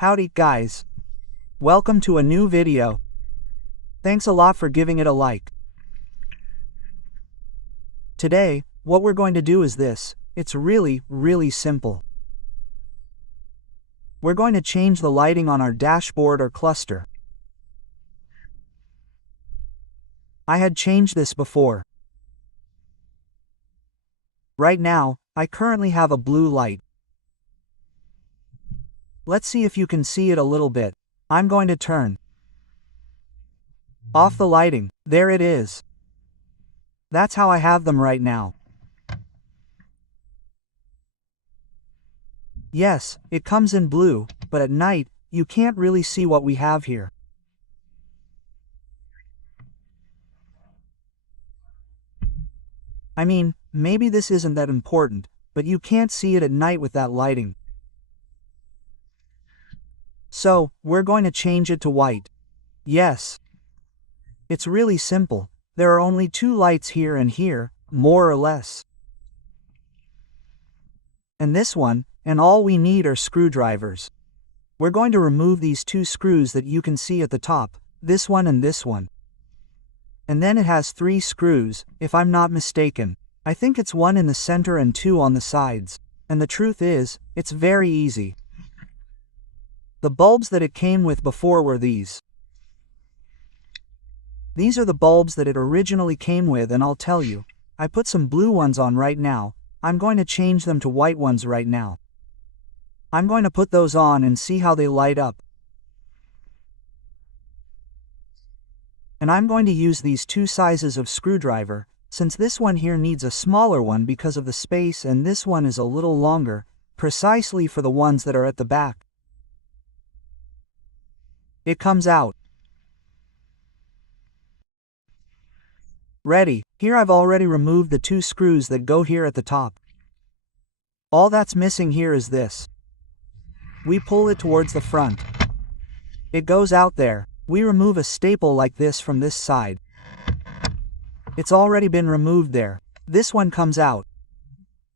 Howdy guys. Welcome to a new video. Thanks a lot for giving it a like. Today, what we're going to do is this. It's really simple. We're going to change the lighting on our dashboard or cluster. I had changed this before. Right now, I currently have a blue light. Let's see if you can see it a little bit. I'm going to turn off the lighting. There it is. That's how I have them right now. Yes, it comes in blue, but at night, you can't really see what we have here. I mean, maybe this isn't that important, but you can't see it at night with that lighting. So, we're going to change it to white. Yes. It's really simple. There are only two lights here and here, more or less. And this one, and all we need are screwdrivers. We're going to remove these two screws that you can see at the top, this one and this one. And then it has 3 screws, if I'm not mistaken. I think it's 1 in the center and 2 on the sides. And the truth is, it's very easy. The bulbs that it came with before were these. These are the bulbs that it originally came with, and I'll tell you, I put some blue ones on right now. I'm going to change them to white ones right now. I'm going to put those on and see how they light up. And I'm going to use these 2 sizes of screwdriver, since this one here needs a smaller one because of the space and this one is a little longer, precisely for the ones that are at the back. It comes out. Ready. Here I've already removed the 2 screws that go here at the top. All that's missing here is this. We pull it towards the front. It goes out there. We remove a staple like this from this side. It's already been removed there. This one comes out.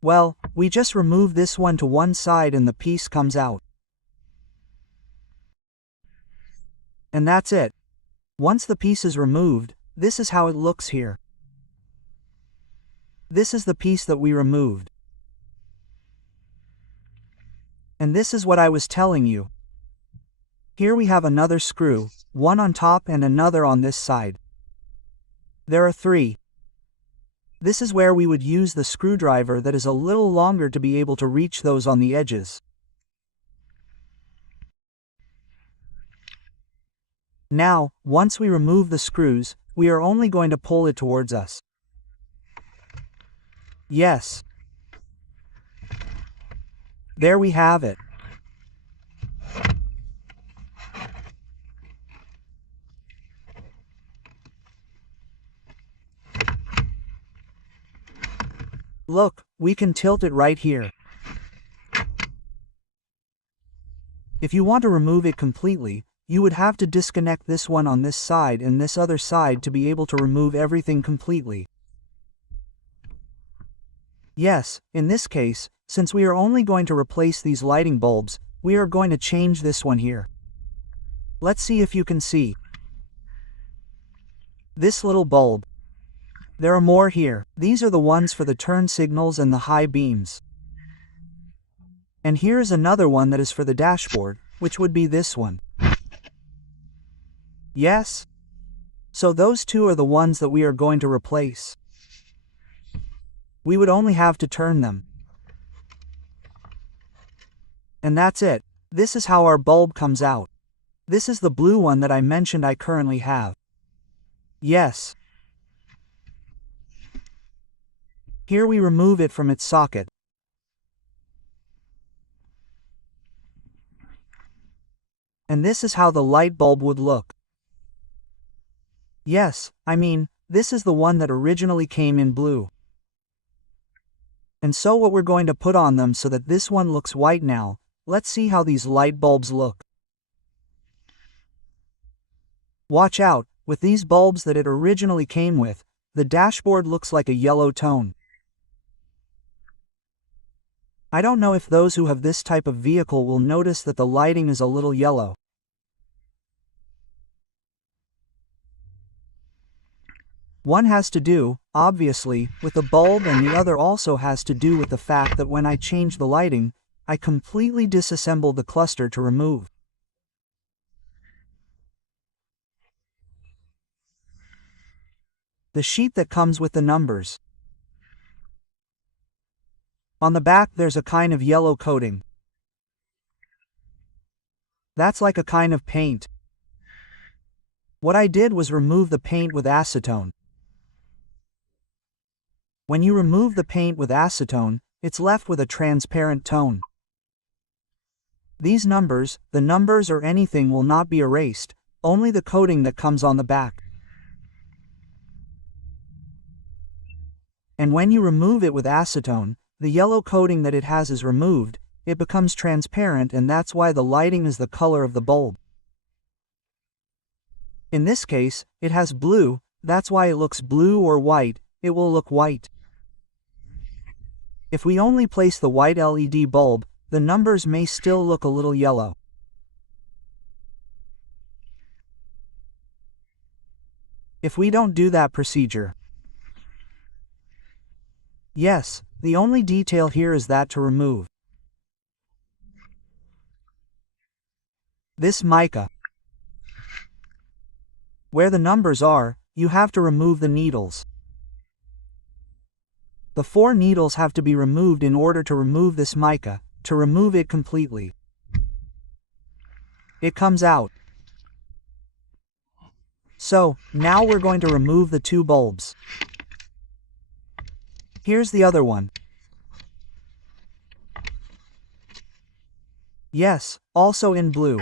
Well, we just remove this one to one side and the piece comes out. And that's it. Once the piece is removed, this is how it looks here. This is the piece that we removed. And this is what I was telling you. Here we have another screw, one on top and another on this side. There are 3. This is where we would use the screwdriver that is a little longer to be able to reach those on the edges. Now, once we remove the screws, we are only going to pull it towards us. Yes. There we have it. Look, we can tilt it right here. If you want to remove it completely, you would have to disconnect this one on this side and this other side to be able to remove everything completely. Yes, in this case, since we are only going to replace these lighting bulbs, we are going to change this one here. Let's see if you can see. This little bulb. There are more here. These are the ones for the turn signals and the high beams. And here is another one that is for the dashboard, which would be this one. Yes? So those 2 are the ones that we are going to replace. We would only have to turn them. And that's it. This is how our bulb comes out. This is the blue one that I mentioned I currently have. Yes. Here we remove it from its socket. And this is how the light bulb would look. Yes, I mean, this is the one that originally came in blue. And so what we're going to put on them so that this one looks white now, let's see how these light bulbs look. Watch out, with these bulbs that it originally came with, the dashboard looks like a yellow tone. I don't know if those who have this type of vehicle will notice that the lighting is a little yellow. One has to do, obviously, with the bulb, and the other also has to do with the fact that when I change the lighting, I completely disassemble the cluster to remove the sheet that comes with the numbers. On the back there's a kind of yellow coating. That's like a kind of paint. What I did was remove the paint with acetone. When you remove the paint with acetone, it's left with a transparent tone. These numbers, the numbers or anything, will not be erased, only the coating that comes on the back. And when you remove it with acetone, the yellow coating that it has is removed, it becomes transparent, and that's why the lighting is the color of the bulb. In this case, it has blue, that's why it looks blue, or white, it will look white. If we only place the white LED bulb, the numbers may still look a little yellow. If we don't do that procedure. Yes, the only detail here is that to remove this mica. Where the numbers are, you have to remove the needles. The 4 needles have to be removed in order to remove this mica, to remove it completely. It comes out. So, now we're going to remove the 2 bulbs. Here's the other one. Yes, also in blue.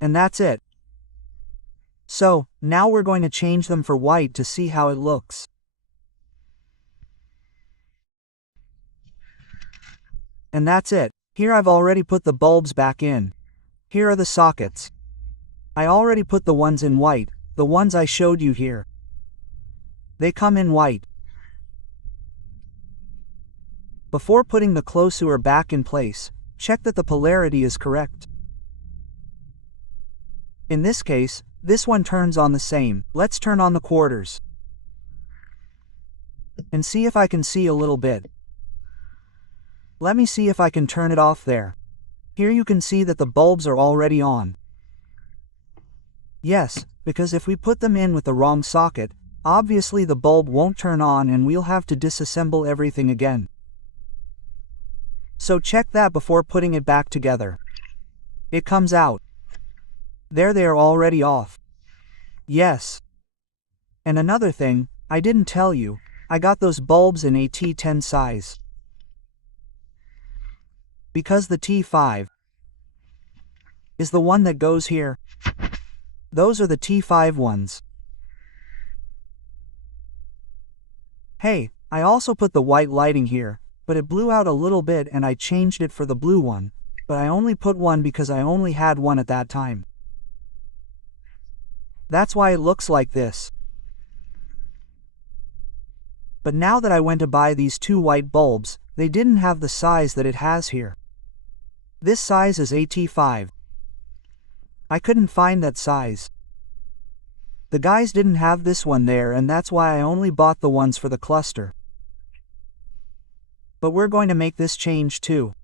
And that's it. So, now we're going to change them for white to see how it looks. And that's it. Here I've already put the bulbs back in. Here are the sockets. I already put the ones in white, the ones I showed you here. They come in white. Before putting the closure back in place, check that the polarity is correct. In this case, this one turns on the same. Let's turn on the quarters. And see if I can see a little bit. Let me see if I can turn it off there. Here you can see that the bulbs are already on. Yes, because if we put them in with the wrong socket, obviously the bulb won't turn on and we'll have to disassemble everything again. So check that before putting it back together. It comes out. There, they are already off. Yes. And another thing, I didn't tell you, I got those bulbs in a T10 size. Because the T5 is the one that goes here. Those are the T5 ones. Hey, I also put the white lighting here, but it blew out a little bit and I changed it for the blue one, but I only put one because I only had one at that time. That's why it looks like this. But now that I went to buy these 2 white bulbs, they didn't have the size that it has here. This size is AT5. I couldn't find that size. The guys didn't have this one there, and that's why I only bought the ones for the cluster. But we're going to make this change too.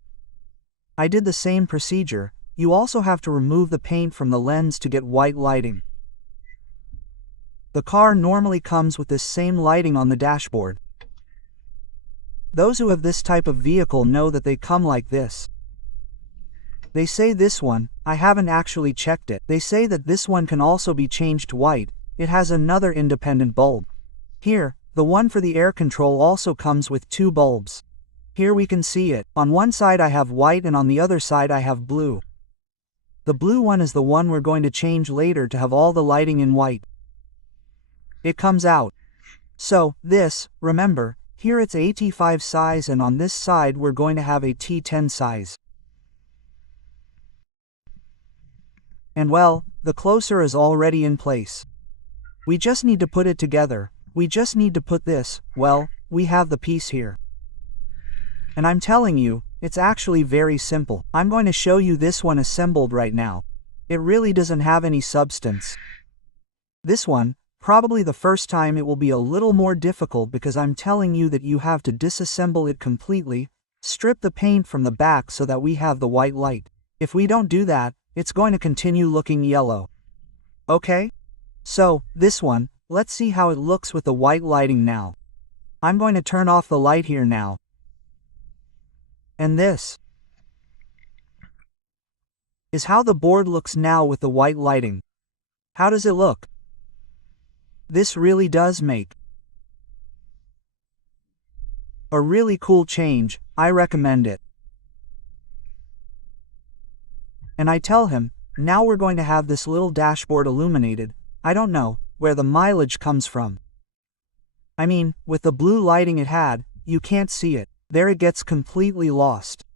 I did the same procedure. You also have to remove the paint from the lens to get white lighting. The car normally comes with this same lighting on the dashboard. Those who have this type of vehicle know that they come like this. They say this one, I haven't actually checked it. They say that this one can also be changed to white. It has another independent bulb. Here, the one for the air control also comes with 2 bulbs. Here we can see it. On one side I have white and on the other side I have blue. The blue one is the one we're going to change later to have all the lighting in white. It comes out. So, this, remember, here it's AT5 size and on this side we're going to have a T10 size. And well, the closure is already in place. We just need to put it together. We just need to put this, well, we have the piece here. And I'm telling you, it's actually very simple. I'm going to show you this one assembled right now. It really doesn't have any substance. This one, probably the first time, it will be a little more difficult because I'm telling you that you have to disassemble it completely, strip the paint from the back so that we have the white light. If we don't do that, it's going to continue looking yellow. Okay? So, this one, let's see how it looks with the white lighting now. I'm going to turn off the light here now. And this is how the board looks now with the white lighting. How does it look? This really does make a really cool change. I recommend it. And I tell him, now we're going to have this little dashboard illuminated. I don't know where the mileage comes from. I mean, with the blue lighting it had, you can't see it. There it gets completely lost.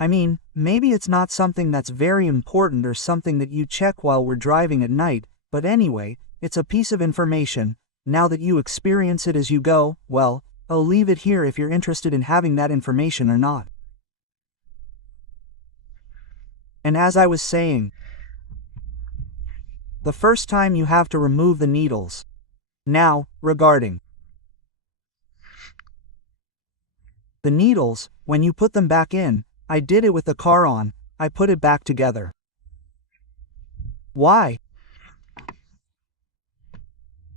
I mean, maybe it's not something that's very important or something that you check while we're driving at night, but anyway, it's a piece of information. Now that you experience it as you go, well, I'll leave it here if you're interested in having that information or not. And as I was saying, the first time you have to remove the needles. Now, regarding the needles, when you put them back in, I did it with the car on, I put it back together. Why?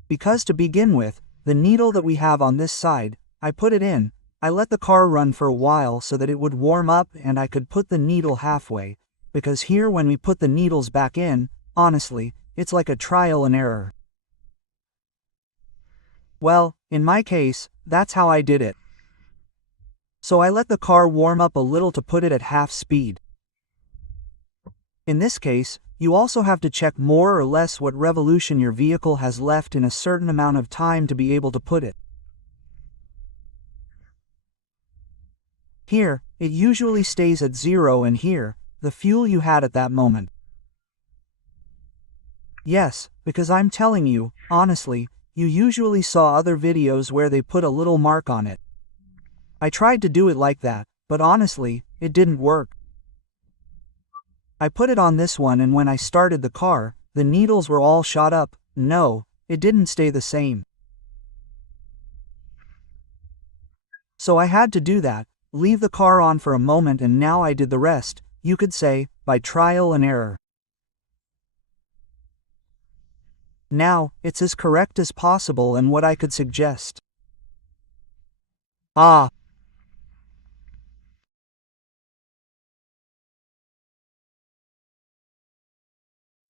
Because to begin with, the needle that we have on this side, I put it in, I let the car run for a while so that it would warm up and I could put the needle halfway, because here when we put the needles back in, honestly, it's like a trial and error. Well, in my case, that's how I did it. So I let the car warm up a little to put it at half speed. In this case, you also have to check more or less what revolution your vehicle has left in a certain amount of time to be able to put it. Here, it usually stays at 0 and here, the fuel you had at that moment. Yes, because I'm telling you, honestly, you usually saw other videos where they put a little mark on it. I tried to do it like that, but honestly, it didn't work. I put it on this one and when I started the car, the needles were all shot up. No, it didn't stay the same. So I had to do that, leave the car on for a moment, and now I did the rest, you could say, by trial and error. Now, it's as correct as possible and what I could suggest. Ah,